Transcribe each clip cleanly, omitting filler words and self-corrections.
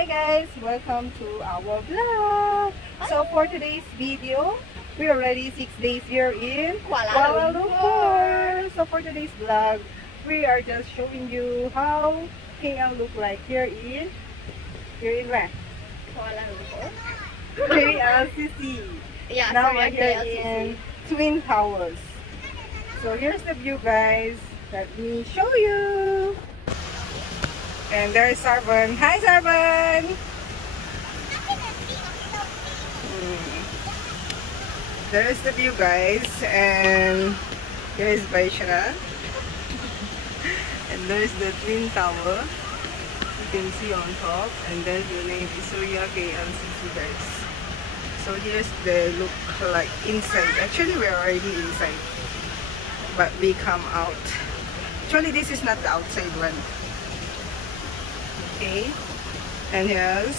Hi guys! Welcome to our vlog! So for today's video, we're already 6 days here in Kuala Lumpur! So for today's vlog, we are just showing you how KL look like here in where? Kuala Lumpur. KLCC. Yeah, Now so we're here in Twin Towers. So here's the view guys. Let me show you. And there's Sarvan. Hi Sarvan! There's the view guys. And here's Vaishna. And there's the Twin Tower. You can see on top. And then the name is Surya KLCC guys. So here's the look like inside. Actually we're already inside. But we come out. Actually this is not the outside one. Okay. And here's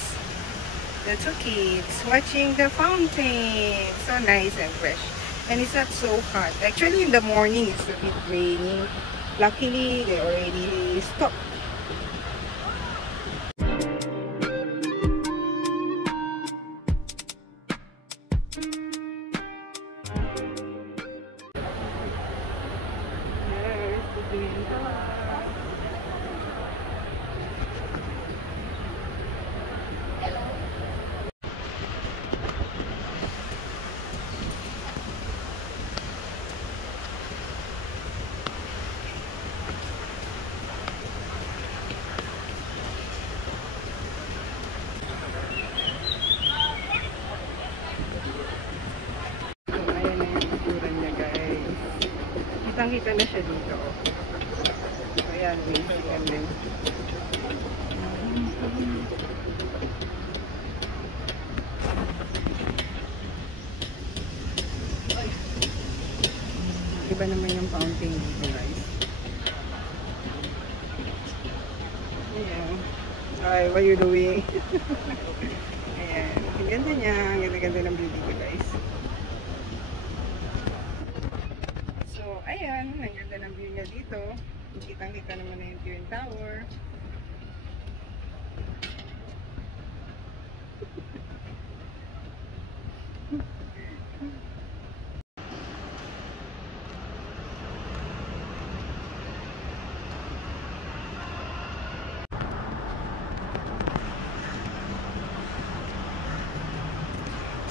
the two kids watching the fountain. So nice and fresh. And it's not so hot. Actually in the morning it's a bit raining. Luckily they already stopped. Kitang-kita na siya dito. So, ayan, basic and then. Iba naman yung fountain dito, guys. Ayan. Hi, what are you doing? Ayan. Ang ganda niya. Ang ganda-ganda ng view dito, guys. Ayan, ang ganda ng view niya dito. Kitang-kita naman na yung Twin Tower.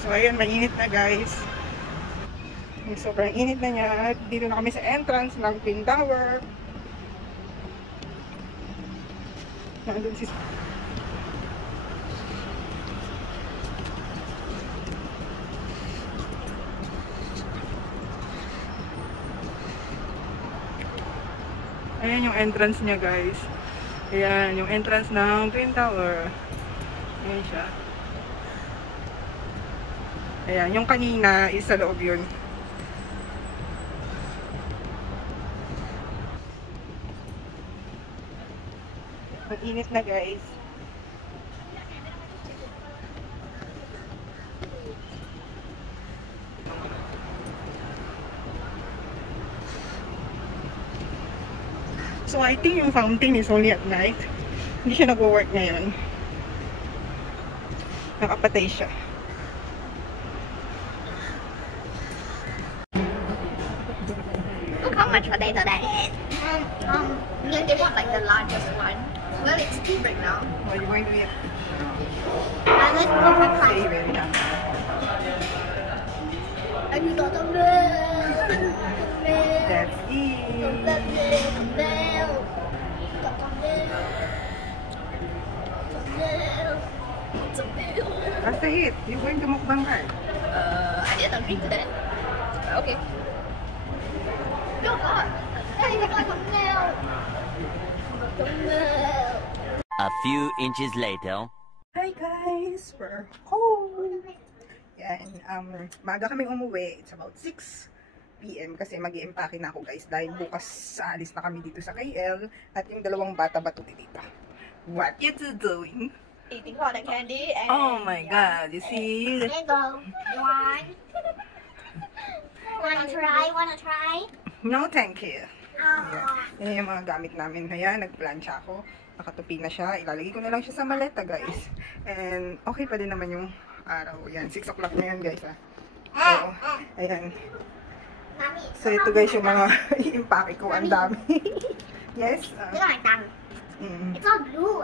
So ayan, mainit na guys. Sobrang init na niya. Dito na kami sa entrance ng Twin Tower. Nandun si... Ayan yung entrance niya guys. Ayan yung entrance ng Twin Tower. Ayan siya. Ayan, yung kanina is sa loob yun. Init na guys. So I think yung fountain is only at night. Hindi siya nag-work ngayon. Nakapatay siya. Look how much potato that is. They want like the largest one. Well, it's too big now. What are you going to eat? Let's go for fun. Save it. And you got the milk. Let's eat. Got some milk. Some milk. That's the hit. You're going to mukbang ka. I didn't agree to that. Okay. Go on. Hey, you got some milk. Some milk. A few inches later. Hi guys, we're home. Yan, maaga kaming umuwi. It's about 6 PM kasi mag-i-empake na ako guys dahil bukas alis na kami dito sa KL at yung dalawang bata batuti dito. What you doing? Eating cotton candy and... Oh my god, you see? There you go. You want? Wanna try? Wanna try? No, thank you. Yan yung mga gamit namin. Kaya nagplansya ako. Nakatupi na siya. Ilalagay ko na lang siya sa maleta, guys. And okay pa din naman yung araw. Yan, 6 o'clock na yan, guys. So, ayan. So, ito guys yung mga i-impake ko. Ang dami. Yes. Look at my tongue. It's all blue.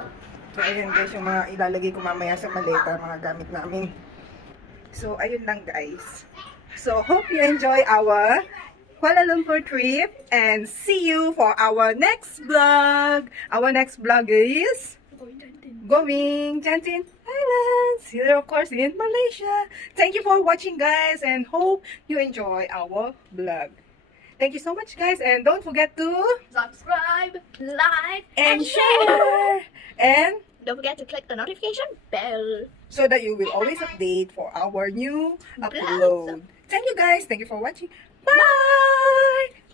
So, ayan guys yung mga ilalagay ko mamaya sa maleta, mga gamit namin. So, ayun lang guys. So, hope you enjoy our Kuala Lumpur trip and see you for our next vlog. Our next vlog is going Jantin Islands. Here of course in Malaysia. Thank you for watching guys and hope you enjoy our vlog. Thank you so much guys and don't forget to Subscribe, like, and share. And don't forget to click the notification bell. so that you will always update for our new upload. Thank you guys. Thank you for watching. Bye!